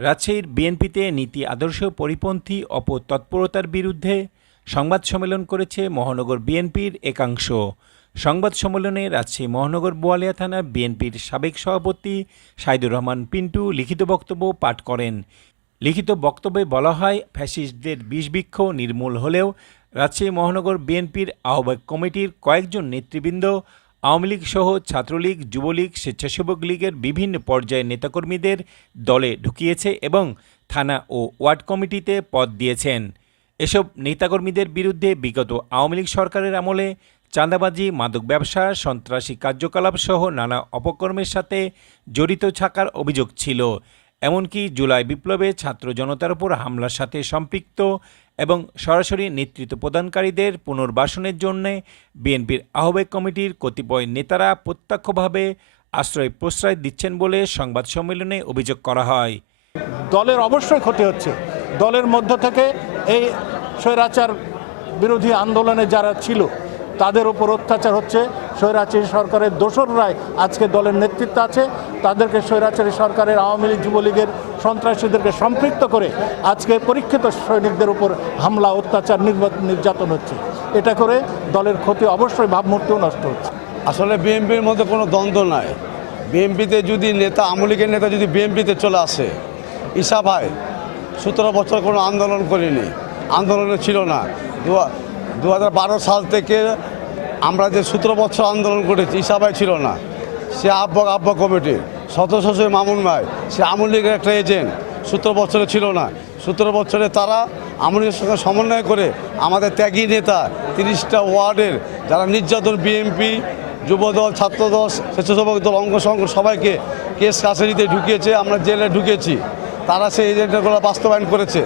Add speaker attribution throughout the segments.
Speaker 1: রাজশাহীর বিএনপিতে নীতি আদর্শ পরিপন্থী অপতৎপরতার বিরুদ্ধে সংবাদ সম্মেলন করেছে মহানগর বিএনপির একাংশ। সংবাদ সম্মেলনে রাজশাহী মহানগর বোয়ালিয়া থানার বিএনপির সাবেক সভাপতি সাইদুর রহমান পিন্টু লিখিত বক্তব্য পাঠ করেন। লিখিত বক্তব্যে বলা হয়, ফ্যাসিস্টদের বিষবৃক্ষ নির্মূল হলেও রাজশাহী মহানগর বিএনপির আহ্বায়ক কমিটির কয়েকজন নেতৃবৃন্দ আওয়ামী লীগ সহ ছাত্রলীগ, যুবলীগ, স্বেচ্ছাসেবক লীগের বিভিন্ন পর্যায়ের নেতাকর্মীদের দলে ঢুকিয়েছে এবং থানা ও ওয়ার্ড কমিটিতে পদ দিয়েছেন। এসব নেতাকর্মীদের বিরুদ্ধে বিগত আওয়ামী লীগ সরকারের আমলে চাঁদাবাজি, মাদক ব্যবসা, সন্ত্রাসী কার্যকলাপ সহ নানা অপকর্মের সাথে জড়িত থাকার অভিযোগ ছিল। এমনকি জুলাই বিপ্লবে ছাত্র জনতার উপর হামলার সাথে সম্পৃক্ত এবং সরাসরি নেতৃত্ব প্রদানকারীদের পুনর্বাসনের জন্য বিএনপির আহ্বায়ক কমিটির কতিপয় নেতারা প্রত্যক্ষভাবে আশ্রয় প্রশ্রয় দিচ্ছেন বলে সংবাদ সম্মেলনে অভিযোগ করা হয়।
Speaker 2: দলের অবশ্যই ক্ষতি হচ্ছে। দলের মধ্য থেকে এই স্বৈরাচার বিরোধী আন্দোলনে যারা ছিল, তাদের উপর অত্যাচার হচ্ছে। স্বৈরাচারী সরকারের দোসররাই আজকে দলের নেতৃত্ব আছে। তাদেরকে স্বৈরাচারী সরকারের আওয়ামী লীগ যুবলীগের সন্ত্রাসীদেরকে সম্পৃক্ত করে আজকে পরীক্ষিত সৈনিকদের উপর হামলা, অত্যাচার নির্যাতন হচ্ছে। এটা করে দলের ক্ষতি অবশ্যই ভাবমূর্তিও নষ্ট হচ্ছে।
Speaker 3: আসলে বিএনপির মধ্যে কোনো দ্বন্দ্ব নাই। বিএনপিতে যদি নেতা আমলিকের নেতা যদি বিএনপিতে চলে আসে, ঈশা ভাই, সতেরো বছর কোনো আন্দোলন করিনি। আন্দোলনে ছিল না। দু হাজার বারো সাল থেকে আমরা যে সতেরো বছর আন্দোলন করেছি ভাই ছিল না। সে আব্বক আব্ব কমিটির সদস্য সচিব মামুন ভাই, সে আমুল লীগের একটা এজেন্ট সতেরো বছরে ছিল না। সতেরো বছরে তারা আমলের সঙ্গে সমন্বয় করে আমাদের ত্যাগী নেতা, তিরিশটা ওয়ার্ডের যারা নির্যাতন বিএনপি যুবদল, ছাত্রদল, স্বেচ্ছাসেবক দল, অঙ্গ সংঘ, সবাইকে কেস কাছারিতে ঢুকিয়েছে, আমরা জেলে ঢুকেছি। তারা সেই এজেন্টগুলো বাস্তবায়ন করেছে।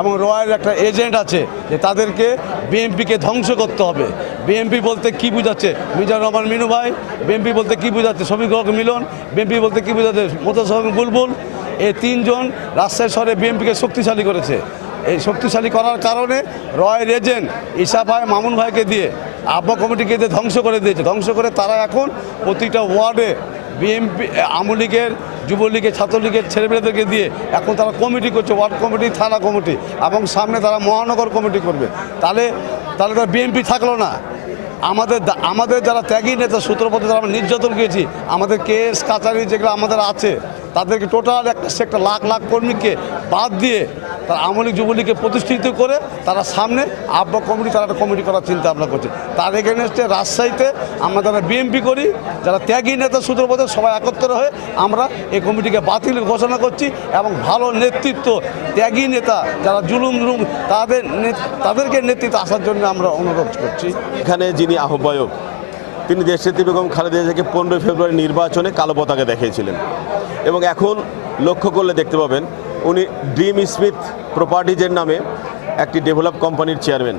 Speaker 3: এবং রয়্যাল একটা এজেন্ট আছে যে তাদেরকে বিএনপিকে ধ্বংস করতে হবে। বিএনপি বলতে কি বুঝাচ্ছে? মিজানুর রহমান, মিনু ভাই, বিএনপি বলতে কি বুঝাচ্ছে? হক, মিলন, বিএনপি বলতে কি বুঝাচ্ছে? মোতাসম বুলবুল, এই তিনজন রাজশাহী শহরে বিএনপিকে শক্তিশালী করেছে। এই শক্তিশালী করার কারণে রয়্যাল এজেন্ট ঈশা ভাই, মামুন ভাইকে দিয়ে আব্বা কমিটিকে দিয়ে ধ্বংস করে দিয়েছে। ধ্বংস করে তারা এখন প্রতিটা ওয়ার্ডে বিএনপি, আওয়ামী লীগের, যুবলীগের, ছাত্রলীগের ছেলেমেয়েদেরকে দিয়ে এখন তারা কমিটি করছে। ওয়ার্ড কমিটি, থানা কমিটি এবং সামনে তারা মহানগর কমিটি করবে। তাহলে তাহলে ওটা বিএনপি থাকল না। আমাদের আমাদের যারা ত্যাগী নেতা সূত্রপথে যারা আমরা নির্যাতন করেছি, আমাদের কেস কাচারি যেগুলো আমাদের আছে, তাদেরকে টোটাল একটা একটা লাখ লাখ কর্মীকে বাদ দিয়ে তারা আওয়ামী লীগ যুবলীগকে প্রতিষ্ঠিত করে তারা সামনে আব্বা কমিটি, তারা একটা কমিটি করার চিন্তা ভাবনা করছে। তার এগেনস্টে রাজশাহীতে আমরা যারা বিএমপি করি, যারা ত্যাগী নেতা সূত্রপথে সবাই একত্র হয়ে আমরা এই কমিটিকে বাতিল ঘোষণা করছি এবং ভালো নেতৃত্ব, ত্যাগী নেতা যারা জুলুম জুলুম তাদের তাদেরকে নেতৃত্ব আসার জন্য আমরা অনুরোধ করছি।
Speaker 4: এখানে যিনি আহ্বায়ক, তিনি দেশনেত্রী বেগম খালেদা জিয়াকে পনেরোই ফেব্রুয়ারি নির্বাচনে কালো পতাকা দেখিয়েছিলেন। এবং এখন লক্ষ্য করলে দেখতে পাবেন ড্রিম স্মিথ প্রপার্টিজের নামে একটি ডেভেলপ কোম্পানির চেয়ারম্যান।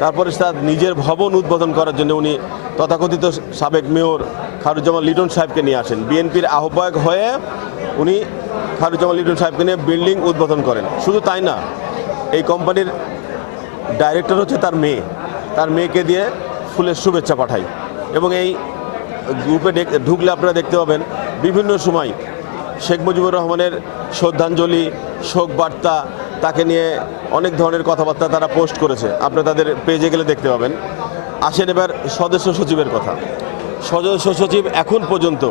Speaker 4: তারপরে তার নিজের ভবন উদ্বোধন করার জন্য উনি তথাকথিত সাবেক মেয়র খারুজ্জামান লিটন সাহেবকে নিয়ে আসেন। বিএনপির আহ্বায়ক হয়ে উনি খারুজ্জামান লিটন সাহেবকে নিয়ে বিল্ডিং উদ্বোধন করেন। শুধু তাই না, এই কোম্পানির ডাইরেক্টর হচ্ছে তার মেয়ে। তার মেয়েকে দিয়ে ফুলের শুভেচ্ছা পাঠাই। এবং এই গ্রুপে ঢুকলে আপনারা দেখতে পাবেন, বিভিন্ন সময় শেখ মুজিবুর রহমানের শ্রদ্ধাঞ্জলি শোক বার্তা তাকে নিয়ে অনেক ধরনের কথাবার্তা তারা পোস্ট করেছে। আপনারা তাদের পেজে গেলে দেখতে পাবেন। আসেন এবার সদস্য সচিবের কথা। সদস্য সচিব এখন পর্যন্ত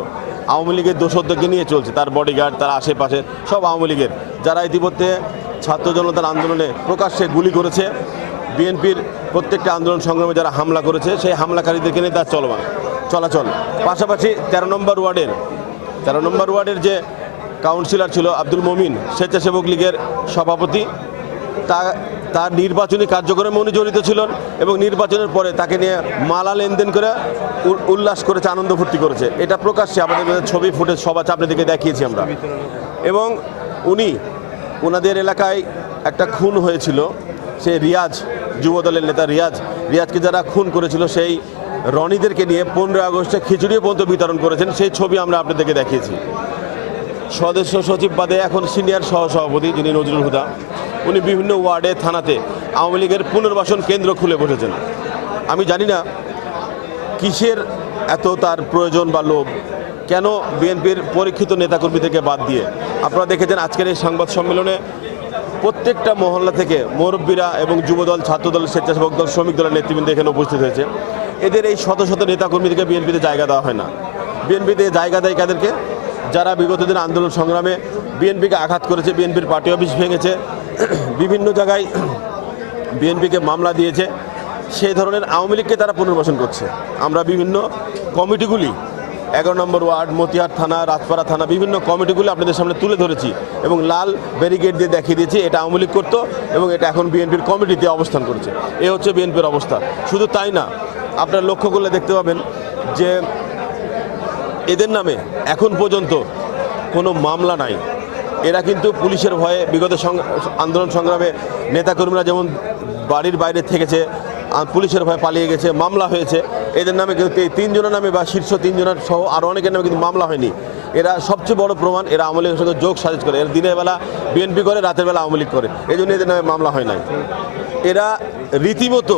Speaker 4: আওয়ামী লীগের দোষত্বকে নিয়ে চলছে। তার বডিগার্ড তার আশেপাশে সব আওয়ামী লীগের। যারা ইতিমধ্যে ছাত্র জনতার আন্দোলনে প্রকাশ্যে গুলি করেছে, বিএনপির প্রত্যেকটা আন্দোলন সংগ্রামে যারা হামলা করেছে, সেই হামলাকারীদেরকে নিয়ে তার চলমান চলাচল। পাশাপাশি তেরো নম্বর ওয়ার্ডের তেরো নম্বর ওয়ার্ডের যে কাউন্সিলর ছিল আব্দুল মমিন স্বেচ্ছাসেবক লীগের সভাপতি তা তার নির্বাচনী কার্যক্রমে উনি জড়িত ছিলেন এবং নির্বাচনের পরে তাকে নিয়ে মালা লেনদেন করে উল্লাস করেছে আনন্দ ফুর্তি করেছে। এটা প্রকাশ্যে আমাদের মধ্যে ছবি ফুটেজ সব আছে আপনাদেরকে দেখিয়েছি আমরা। এবং উনি ওনাদের এলাকায় একটা খুন হয়েছিল সে রিয়াজ যুবদলের নেতা রিয়াজ। রিয়াজকে যারা খুন করেছিল সেই রনিদেরকে নিয়ে পনেরোই আগস্টে খিচুড়ি পর্যন্ত বিতরণ করেছেন। সেই ছবি আমরা আপনাদেরকে দেখিয়েছি। সদস্য সচিব বাদে এখন সিনিয়র সহসভাপতি যিনি নজরুল হুদা, উনি বিভিন্ন ওয়ার্ডে, থানাতে আওয়ামী লীগের পুনর্বাসন কেন্দ্র খুলে বসেছেন। আমি জানি না কিসের এত তার প্রয়োজন বা লোভ। কেন বিএনপির পরীক্ষিত নেতাকর্মীদেরকে বাদ দিয়ে? আপনারা দেখেছেন আজকের এই সংবাদ সম্মেলনে প্রত্যেকটা মহল্লা থেকে মুরব্বীরা এবং যুবদল, ছাত্রদল, স্বেচ্ছাসেবক দল, শ্রমিক দলের নেতৃবৃন্দ এখানে উপস্থিত হয়েছে। এদের এই শত শত নেতাকর্মীদেরকে বিএনপিতে জায়গা দেওয়া হয় না। বিএনপিতে জায়গা দেয় কাদেরকে? যারা বিগত দিন আন্দোলন সংগ্রামে বিএনপিকে আঘাত করেছে, বিএনপির পার্টি অফিস ভেঙেছে, বিভিন্ন জায়গায় বিএনপিকে মামলা দিয়েছে, সেই ধরনের আওয়ামী লীগকে তারা পুনর্বাসন করছে। আমরা বিভিন্ন কমিটিগুলি এগারো নম্বর ওয়ার্ড মতিহার থানা, রাজপাড়া থানা, বিভিন্ন কমিটিগুলি আপনাদের সামনে তুলে ধরেছি এবং লাল ব্যারিকেড দিয়ে দেখিয়ে দিয়েছি, এটা আওয়ামী লীগ করতো এবং এটা এখন বিএনপির কমিটিতে অবস্থান করছে। এ হচ্ছে বিএনপির অবস্থা। শুধু তাই না, আপনারা লক্ষ্য করলে দেখতে পাবেন যে এদের নামে এখন পর্যন্ত কোনো মামলা নাই। এরা কিন্তু পুলিশের ভয়ে বিগত সং- আন্দোলন সংগ্রামে নেতাকর্মীরা যেমন বাড়ির বাইরে থেকেছে পুলিশের ভয়ে পালিয়ে গেছে, মামলা হয়েছে। এদের নামে কিন্তু এই তিনজনের নামে বা শীর্ষ তিনজনের সহ আরও অনেকের নামে কিন্তু মামলা হয়নি। এরা সবচেয়ে বড় প্রমাণ, এরা আওয়ামী লীগের সঙ্গে যোগ সাজেজ করে। এরা দিনের বেলা বিএনপি করে, রাতের বেলা আওয়ামী লীগ করে। এই জন্য এদের নামে মামলা হয় নাই। এরা রীতিমতো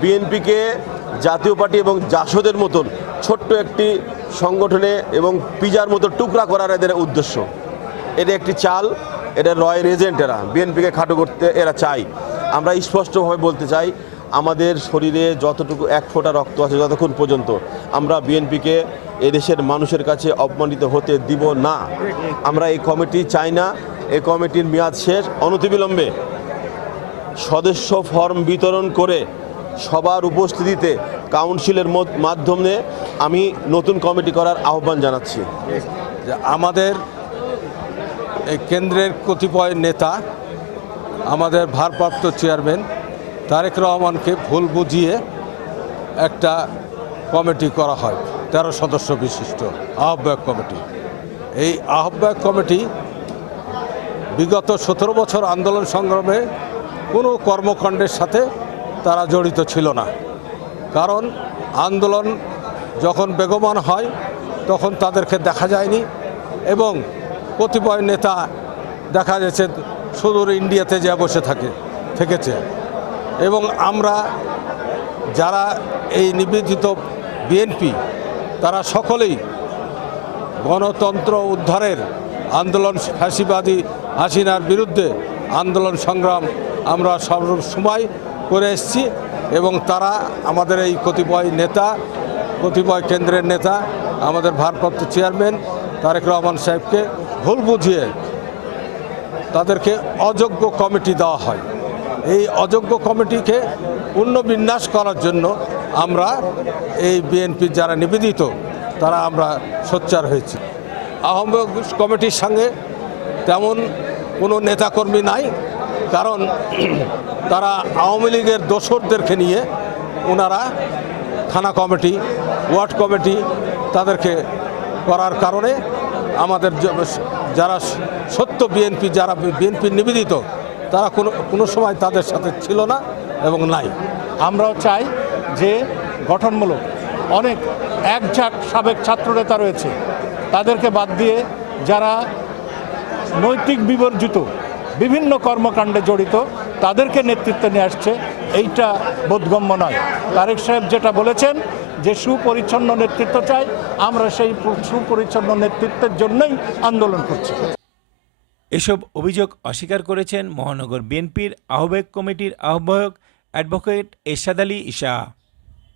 Speaker 4: বিএনপিকে জাতীয় পার্টি এবং জাসদের মতন ছোট্ট একটি সংগঠনে এবং পিজার মতো টুকরা করার এদের উদ্দেশ্য। এটা একটি চাল এটা রয়ের এজেন্ট এরা। বিএনপিকে খাটো করতে এরা চাই আমরা স্পষ্টভাবে বলতে চাই আমাদের শরীরে যতটুকু এক ফোঁটা রক্ত আছে যতক্ষণ পর্যন্ত আমরা বিএনপিকে এদেশের মানুষের কাছে অপমানিত হতে দিব না। আমরা এই কমিটি চাই না। এই কমিটির মেয়াদ শেষ। অনতিবিলম্বে সদস্য ফর্ম বিতরণ করে সবার উপস্থিতিতে কাউন্সিলের মধ্য- মাধ্যমে আমি নতুন কমিটি করার আহ্বান জানাচ্ছি।
Speaker 5: আমাদের এই কেন্দ্রের কতিপয় নেতা, আমাদের ভারপ্রাপ্ত চেয়ারম্যান তারেক রহমানকে ভুল বুঝিয়ে একটা কমিটি করা হয়, তেরো সদস্য বিশিষ্ট আহ্বায়ক কমিটি। এই আহ্বায়ক কমিটি বিগত সতেরো বছর আন্দোলন সংগ্রামে কোনো কর্মকাণ্ডের সাথে তারা জড়িত ছিল না। কারণ আন্দোলন যখন বেগমান হয়, তখন তাদেরকে দেখা যায়নি এবং কতিপয় নেতা দেখা যাচ্ছে সুদূর ইন্ডিয়াতে যা বসে থাকে, থেকেছে। এবং আমরা যারা এই নিবেদিত বিএনপি তারা সকলেই গণতন্ত্র উদ্ধারের আন্দোলন ফ্যাসিবাদী হাসিনার বিরুদ্ধে আন্দোলন সংগ্রাম আমরা সব সময় করে এসেছি এবং তারা আমাদের এই কতিপয় নেতা, কতিপয় কেন্দ্রের নেতা, আমাদের ভারপ্রাপ্ত চেয়ারম্যান তারেক রহমান সাহেবকে ভুল বুঝিয়ে তাদেরকে অযোগ্য কমিটি দেওয়া হয়। এই অযোগ্য কমিটিকে পুনর্বিন্যাস করার জন্য আমরা এই বিএনপির যারা নিবেদিত, তারা আমরা সোচ্চার হয়েছি। আহ্বায়ক কমিটির সঙ্গে তেমন কোনো নেতাকর্মী নাই, কারণ তারা আওয়ামী লীগের দোসরদেরকে নিয়ে ওনারা থানা কমিটি, ওয়ার্ড কমিটি তাদেরকে করার কারণে আমাদের যারা সত্য বিএনপি, যারা বিএনপির নিবেদিত তারা কোনো কোনো সময় তাদের সাথে ছিল না এবং নাই।
Speaker 2: আমরাও চাই যে গঠনমূলক অনেক একঝাক সাবেক ছাত্রনেতা রয়েছে, তাদেরকে বাদ দিয়ে যারা নৈতিক বিবর্জিত, বিভিন্ন কর্মকাণ্ডে জড়িত, তাদেরকে নেতৃত্বে নিয়ে আসছে, এইটা বোধগম্য নয়। তারেক সাহেব যেটা বলেছেন যে সুপরিচ্ছন্ন নেতৃত্ব চাই, আমরা সেই সুপরিচ্ছন্ন নেতৃত্বের জন্যই আন্দোলন করছি।
Speaker 1: এসব অভিযোগ অস্বীকার করেছেন মহানগর বিএনপির আহ্বায়ক কমিটির আহ্বায়ক অ্যাডভোকেট এরশাদ আলী ঈশা।